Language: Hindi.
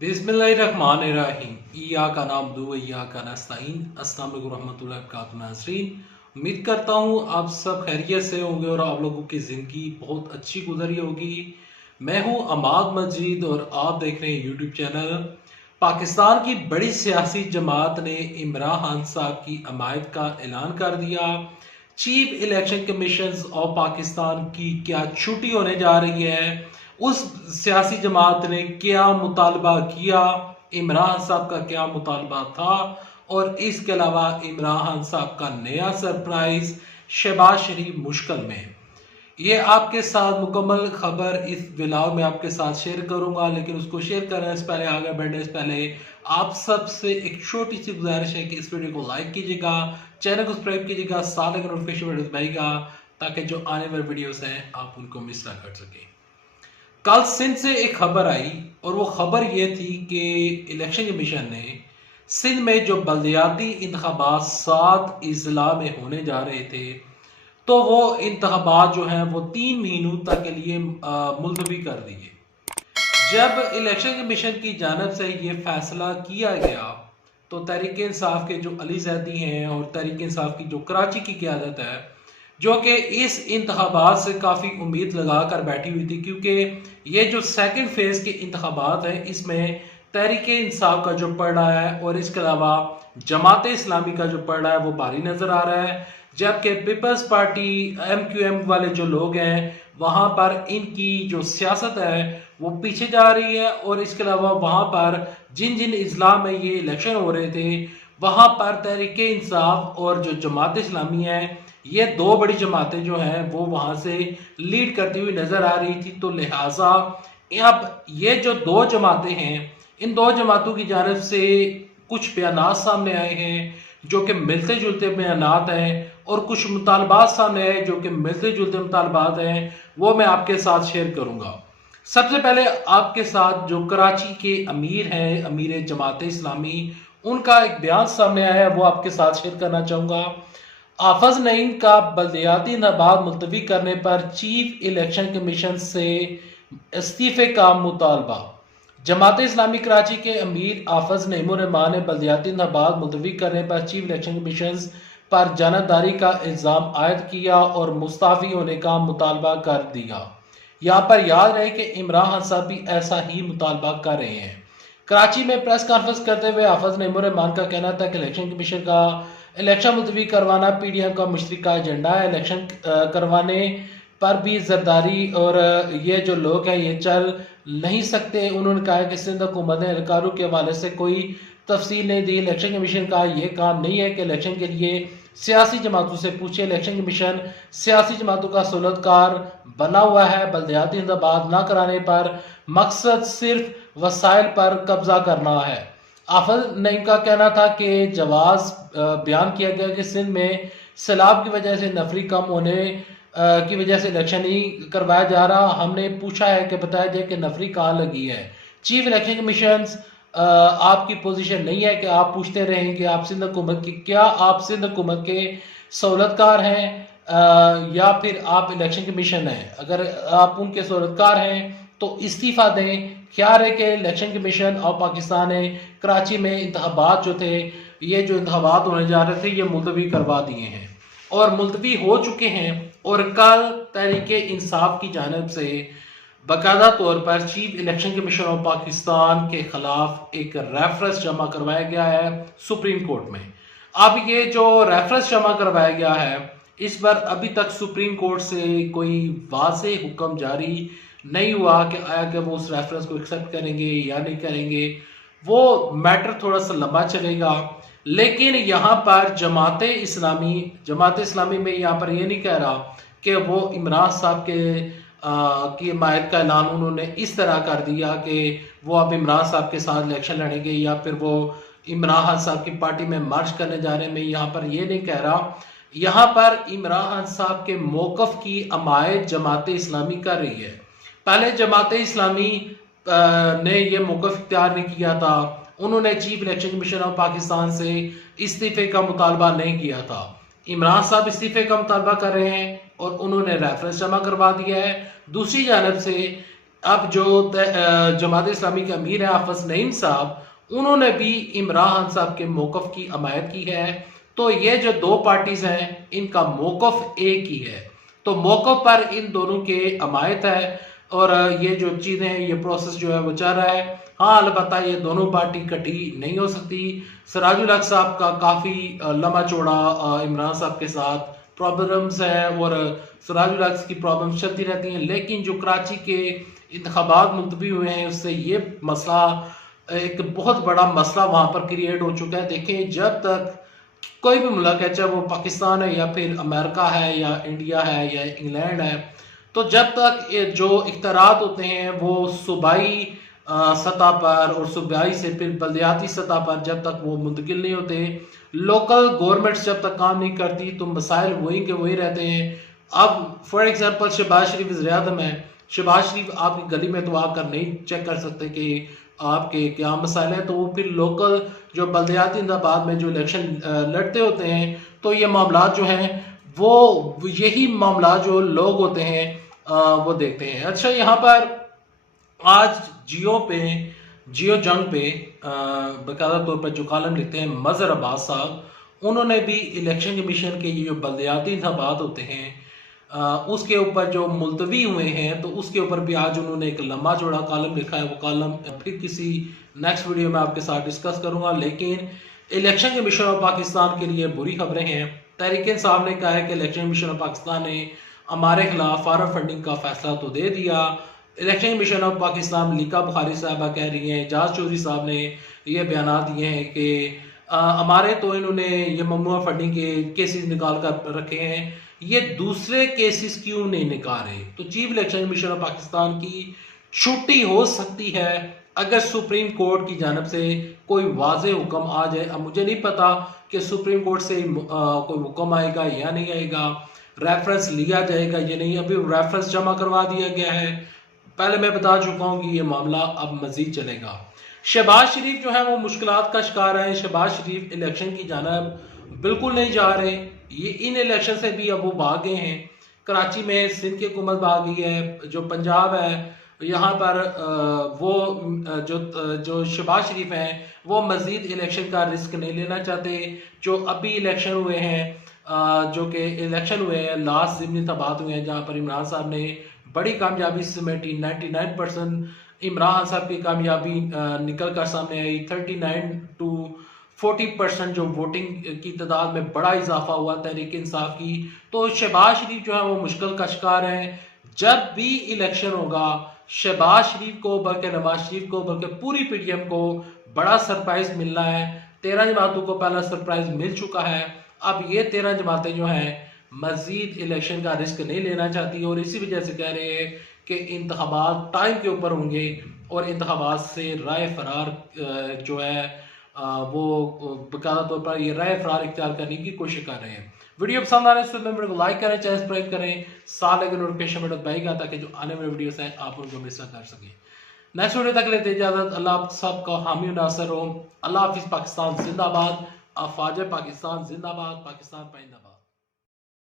बिस्मिल्लाहिर्रहमानिर्रहीम। इय्याका नअब्दु व इय्याका नस्तईन। अस्सलाम वालेकुम रहमतुल्लाहि व बरकातुहू नाज़रीन, उम्मीद करता हूँ आप सब खैरियत से होंगे और आप लोगों की ज़िंदगी बहुत अच्छी गुजरी होगी। मैं हूँ अमाद मजीद और आप देख रहे हैं यूट्यूब चैनल। पाकिस्तान की बड़ी सियासी जमात ने इमरान खान साहब की हमायत का ऐलान कर दिया। Chief election commission of Pakistan की क्या छुट्टी होने जा रही है, उस सियासी जमात ने क्या मुतालबा किया, इमरान साहब का क्या मुतालबा था, और इसके अलावा इमरान खान साहब का नया सरप्राइज शहबाज शरीफ मुश्किल में। ये आपके साथ मुकम्मल खबर इस व्लॉग में आपके साथ शेयर करूंगा, लेकिन उसको शेयर करने से पहले, आगे बढ़ने से पहले आप सबसे एक छोटी सी गुजारिश है कि इस वीडियो को लाइक कीजिएगा, चैनल को सब्सक्राइब कीजिएगा, साथ ही नोटिफिकेशन बटन दबाइएगा ताकि जो आने वाले वीडियोस हैं आप उनको मिस ना कर सकें। कल सिंध से एक खबर आई और वो खबर ये थी कि इलेक्शन कमीशन ने सिंध में जो बल्दियाती इंतखाबात 7 अजला में होने जा रहे थे, तो वो इंतखाबात जो हैं वो 3 महीनों तक के लिए मुलतवी कर दिए। जब इलेक्शन कमीशन की जानब से ये फैसला किया गया तो तहरीक इंसाफ के जो अली जैदी हैं और तहरीक इंसाफ की जो कराची की क़यादत है, जो कि इस इंतखाबात से काफ़ी उम्मीद लगा कर बैठी हुई थी, क्योंकि ये जो सेकंड फेज के इंतखाबात हैं इसमें तहरीक इंसाफ का जो पड़ रहा है और इसके अलावा जमात इस्लामी का जो पड़ रहा है वो भारी नज़र आ रहा है। जबकि पीपल्स पार्टी MQM वाले जो लोग हैं वहाँ पर इनकी जो सियासत है वो पीछे जा रही है, और इसके अलावा वहाँ पर जिन जिन इजला में ये इलेक्शन हो रहे थे वहाँ पर तहरीक इंसाफ और जो जमात इस्लामी है, ये दो बड़ी जमातें जो हैं वो वहाँ से लीड करती हुई नज़र आ रही थी। तो लिहाजा अब ये जो दो जमातें हैं, इन दो जमातों की जानब से कुछ बयानात सामने आए हैं जो कि मिलते जुलते बयानात हैं, और कुछ मुतालबात सामने आए जो कि मिलते जुलते मुतालबात हैं, वो मैं आपके साथ शेयर करूंगा। सबसे पहले आपके साथ जो कराची के अमीर हैं, अमीर जमात इस्लामी, उनका एक बयान सामने आया है वो आपके साथ शेयर करना चाहूँगा। आफज नईम का बल्दियाती इंतखाबात मुलतवी करने पर चीफ इलेक्शन कमीशन से इस्तीफे का मुतालबा। जमात इस्लामी कराची के अमीर आफज नईमुर्रहमान ने बल्दियाती इंतखाबात मुलतवी करने पर चीफ इलेक्शन कमीशन पर जानबदारी का इल्ज़ाम आयद किया और मुस्ताफ़ी होने का मुतालबा कर दिया। यहाँ पर याद रहे कि इमरान खान साहब भी ऐसा ही मुतालबा कर रहे हैं। कराची में प्रेस कॉन्फ्रेंस करते हुए हाफिज नईमुर्रहमान का कहना था कि इलेक्शन कमीशन का इलेक्शन मुलतवी करवाना PDM का मुश्तरका एजेंडा है। इलेक्शन करवाने पर भी जरदारी और ये जो लोग हैं ये चल नहीं सकते। उन्होंने कहा कि सिंध हुकूमत ने एहलकारों के हवाले से कोई तफसील नहीं दी। इलेक्शन कमीशन का ये काम नहीं है कि इलेक्शन के लिए सियासी जमातों से पूछे। इलेक्शन कमीशन सियासी जमातों का सहूलतकार बना हुआ है। बल्दियाती इंतखाबात न कराने पर मकसद सिर्फ वसाइल पर कब्जा करना है। आफज नईम का कहना था कि जवाज बयान किया गया कि सिंध में सैलाब की वजह से नफरी कम होने की वजह से इलेक्शन नहीं करवाया जा रहा। हमने पूछा है कि बताया जाए कि नफरी कहाँ लगी है। चीफ इलेक्शन कमीशन आपकी पोजीशन नहीं है कि आप पूछते रहें कि आप सिंध हुकूमत की, क्या आप सिंध हुकूमत के सहूलतकार हैं या फिर आप इलेक्शन कमीशन हैं। अगर आप उनके सहूलतकार हैं तो इस्तीफा दें। ख्याल है कि इलेक्शन कमीशन ऑफ पाकिस्तान ने कराची में इंतखाबात जो थे, ये जो इंतखाबात होने जा रहे थे, ये मुलतवी करवा दिए हैं और मुलतवी हो चुके हैं। और कल तहरीक इंसाफ की जानब से बाकायदा तौर पर chief election commission of Pakistan के खिलाफ एक रेफरेंस जमा करवाया गया है सुप्रीम कोर्ट में। अब ये जो रेफरेंस जमा करवाया गया है इस पर अभी तक सुप्रीम कोर्ट से कोई वाज़ेह हुक्म जारी नहीं हुआ कि आया कि वो उस रेफरेंस को एक्सेप्ट करेंगे या नहीं करेंगे। वो मैटर थोड़ा सा लंबा चलेगा। लेकिन यहाँ पर जमात इस्लामी में यहाँ पर ये नहीं कह रहा कि वो इमरान साहब के की हिमायत का ऐलान उन्होंने इस तरह कर दिया कि वो अब इमरान साहब के साथ इलेक्शन लड़ेंगे या फिर वो इमरान खान साहब की पार्टी में मार्च करने जा रहे हैं। मैं यहाँ पर ये नहीं कह रहा। यहाँ पर इमरान खान साहब के मौकफ की हिमायत जमात इस्लामी कर रही है। पहले जमात इस्लामी ने ये मौकफ इख्तियार नहीं किया था। उन्होंने chief election commission of Pakistan से इस्तीफे का मुतालबा नहीं किया था। इमरान साहब इस्तीफे का मुतालबा कर रहे हैं और उन्होंने रेफरेंस जमा करवा दिया है। दूसरी जानब से अब जो जमात इस्लामी के अमीर है हाफिज नईम साहब, उन्होंने भी इमरान खान साहब के मौकफ की हमायत की है। तो ये जो दो पार्टीज हैं इनका मौकफ एक ही है, तो मौकफ पर इन दोनों के हमायत है और ये जो चीज़ें हैं, ये प्रोसेस जो है वो चल रहा है। हाँ, अलबत्ता ये दोनों पार्टी इकट्ठी नहीं हो सकती। सिराजुल हक साहब का काफ़ी लंबा चौड़ा इमरान साहब के साथ प्रॉब्लम्स है और सिराजुल हक की प्रॉब्लम्स चलती रहती हैं, लेकिन जो कराची के इंतखाबात मुलतवी हुए हैं उससे ये मसला, एक बहुत बड़ा मसला वहाँ पर क्रिएट हो चुका है। देखें, जब तक कोई भी मुल्क है, चाहे वो पाकिस्तान है या फिर अमेरिका है या इंडिया है या इंग्लैंड है, तो जब तक ये जो इख्तियारात होते हैं वो सूबाई सतह पर और सूबाई से फिर बल्दियाती सतह पर जब तक वो मुंतकिल नहीं होते, लोकल गवर्नमेंट्स जब तक काम नहीं करती, तो मसाइल वही के वही रहते हैं। अब फॉर एग्जांपल शहबाज शरीफ वज़ीर-ए-आज़म है, शहबाज शरीफ आपकी गली में तो आकर नहीं चेक कर सकते कि आपके क्या मसाइल है, तो वो फिर लोकल जो बल्दियाती इंतखाबात में जो इलेक्शन लड़ते होते हैं, तो ये मामला जो हैं वो यही मामला जो लोग होते हैं वो देखते हैं। अच्छा, यहाँ पर आज जियो जंग पे बाकायदा तौर पर जो कॉलम लिखते हैं मजहर अब्बास साहब, उन्होंने भी इलेक्शन कमीशन के ये जो बल्दियाती इंतखाबात होते हैं उसके ऊपर जो मुलतवी हुए हैं, तो उसके ऊपर भी आज उन्होंने एक लंबा चौड़ा कॉलम लिखा है। वो कॉलम फिर किसी नेक्स्ट वीडियो में आपके साथ डिस्कस करूंगा। लेकिन इलेक्शन कमीशन ऑफ पाकिस्तान के लिए बुरी खबरें हैं। तहरीक इंसाफ ने कहा है कि इलेक्शन कमीशन ऑफ पाकिस्तान ने हमारे खिलाफ फॉरेन फंडिंग का फैसला तो दे दिया। इलेक्शन कमीशन ऑफ पाकिस्तान मलिका बुखारी साहबा कह रही हैं, एजाज चौधरी साहब ने ये बयान दिए हैं कि हमारे तो इन्होंने ये ममनुआ फंडिंग के केसेस निकाल कर रखे हैं, ये दूसरे केसेस क्यों नहीं निकाले। तो chief election commission of Pakistan की छुट्टी हो सकती है अगर सुप्रीम कोर्ट की जानब से कोई वाज़े हुक्म आ जाए। अब मुझे नहीं पता कि सुप्रीम कोर्ट से कोई हुक्म आएगा या नहीं आएगा, रेफरेंस लिया जाएगा या नहीं। अभी रेफरेंस जमा करवा दिया गया है, पहले मैं बता चुका हूँ कि ये मामला अब मजीद चलेगा। शहबाज शरीफ जो है वो मुश्किलात का शिकार है। शहबाज शरीफ इलेक्शन की जानब बिल्कुल नहीं जा रहे, ये इन इलेक्शन से भी अब वो भाग गए हैं। कराची में सिंध की हुकूमत भाग गई है, जो पंजाब है यहाँ पर वो जो शहबाज शरीफ हैं वो मजीद इलेक्शन का रिस्क नहीं लेना चाहते। जो अभी इलेक्शन हुए हैं, जो कि इलेक्शन हुए हैं लास्ट ज़िमनी इंतखाबात हुए हैं, जहाँ पर इमरान साहब ने बड़ी कामयाबी समेटी, 99% इमरान साहब की कामयाबी निकल कर सामने आई। 39 to 40% जो वोटिंग की तादाद में बड़ा इजाफा हुआ तहरीक इंसाफ की। तो शहबाज शरीफ जो है वो मुश्किल का शिकार है। जब भी इलेक्शन होगा शहबाज शरीफ को, बल्कि नवाज शरीफ को, बल्कि पूरी पीडीएम को बड़ा सरप्राइज मिलना है। 13 जमातों को पहला सरप्राइज मिल चुका है। अब ये 13 जमातें जो हैं मजीद इलेक्शन का रिस्क नहीं लेना चाहती और इसी वजह से कह रहे हैं कि इंतखाबात टाइम के ऊपर होंगे और इंतखाबात से राय फरार जो है वो बाकायदा तौर पर ये राय फरार इख्तियार करने की कोशिश कर रहे हैं। वीडियो पसंद आ रहा है तो वीडियो को लाइक करें, चैनल सब्सक्राइब करें, साथ लगे नोटिफिकेशन बटन दबाइएगा ताकि जो आने वाले वीडियोस हैं आप उनको मिस ना कर सकें। नेक्स्ट वीडियो तक लेते इजाजत। अल्लाह आप सबका हामी नासर हो। अल्लाह हाफिज। पाकिस्तान जिंदाबाद। अफवाज पाकिस्तान जिंदाबाद। पाकिस्तान पाइंदाबाद।